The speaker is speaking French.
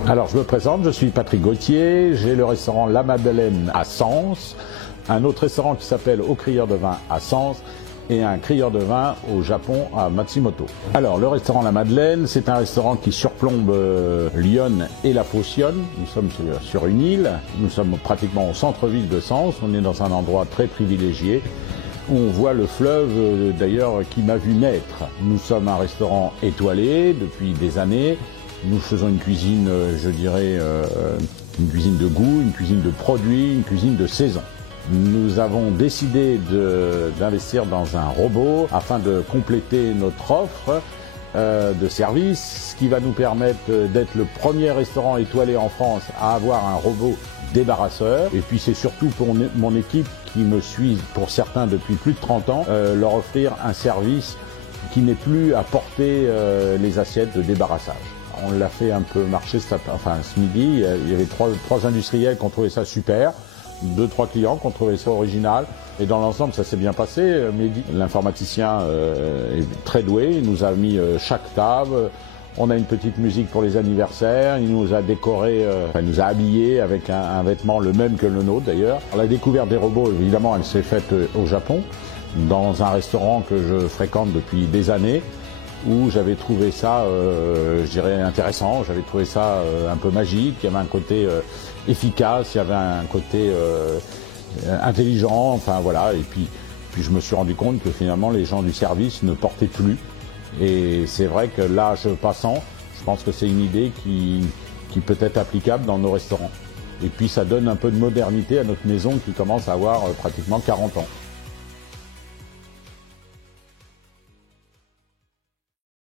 Alors je me présente, je suis Patrick Gauthier, j'ai le restaurant La Madeleine à Sens, un autre restaurant qui s'appelle Au Crieur de Vin à Sens et un crieur de vin au Japon à Matsumoto. Alors le restaurant La Madeleine, c'est un restaurant qui surplombe Lyon et la Phocéenne. Nous sommes sur une île, nous sommes pratiquement au centre-ville de Sens, on est dans un endroit très privilégié où on voit le fleuve d'ailleurs qui m'a vu naître. Nous sommes un restaurant étoilé depuis des années. Nous faisons une cuisine, je dirais, une cuisine de goût, une cuisine de produits, une cuisine de saison. Nous avons décidé d'investir dans un robot afin de compléter notre offre de service, ce qui va nous permettre d'être le premier restaurant étoilé en France à avoir un robot débarrasseur. Et puis c'est surtout pour mon équipe qui me suit pour certains depuis plus de 30 ans, leur offrir un service qui n'est plus à porter les assiettes de débarrassage. On l'a fait un peu marcher ce midi. Il y avait trois industriels qui ont trouvé ça super, 2-3 clients qui ont trouvé ça original. Et dans l'ensemble, ça s'est bien passé. Mehdi, l'informaticien, est très doué. Il nous a mis chaque table. On a une petite musique pour les anniversaires. Il nous a décoré, il nous a habillés avec un vêtement le même que le nôtre d'ailleurs. La découverte des robots, évidemment, elle s'est faite au Japon, dans un restaurant que je fréquente depuis des années, où j'avais trouvé ça, je dirais, intéressant, j'avais trouvé ça un peu magique, il y avait un côté efficace, il y avait un côté intelligent, enfin voilà, et puis je me suis rendu compte que finalement les gens du service ne portaient plus, et c'est vrai que l'âge passant, je pense que c'est une idée qui peut être applicable dans nos restaurants. Et puis ça donne un peu de modernité à notre maison qui commence à avoir pratiquement 40 ans.